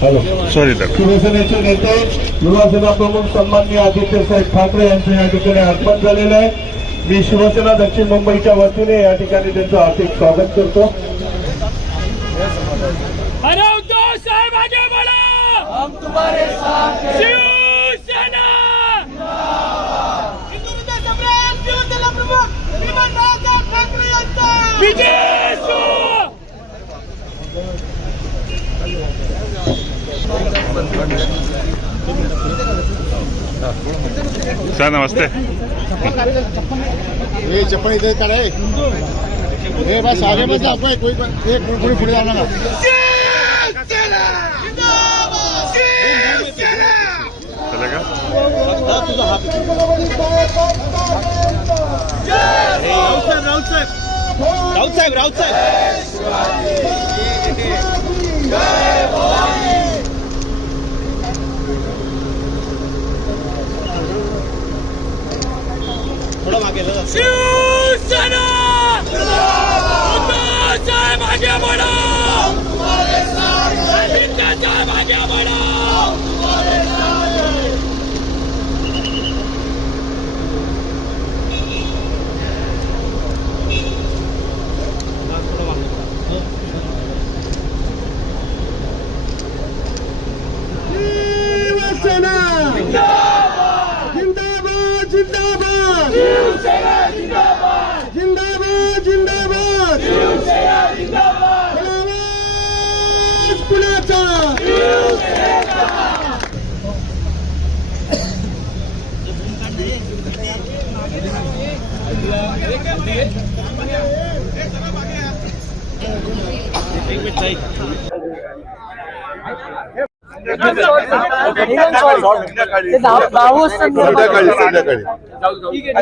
Hello sorry शिवसेनेचे नेते युवासेना प्रमुख सन्माननीय आदित्य साहेब ठाकरे यांचं या ठिकाणी आगमन झालेलं आहे. मी शिवसेना दक्षिण मुंबईच्या वतीने या ठिकाणी त्यांचं हार्दिक स्वागत करतो. साहेब आगे बढ़ो। हम तुम्हारे साथ हैं शिवसेना हिंदुत्व सम्राट शिवसेना प्रमुख श्रीमान रावसाहेब ठाकरे यांचा विजय असो. सर नमस्ते ये चप्पल इधर कर है ये बस आगे मत जाओ कोई कोई एक पूरी पूरी जाना ना शिवसेना जिंदाबाद शिवसेना चलेगा शिवसेना आवाज पुण्याचा संध्याकाळी संध्याकाळी ठीक आहे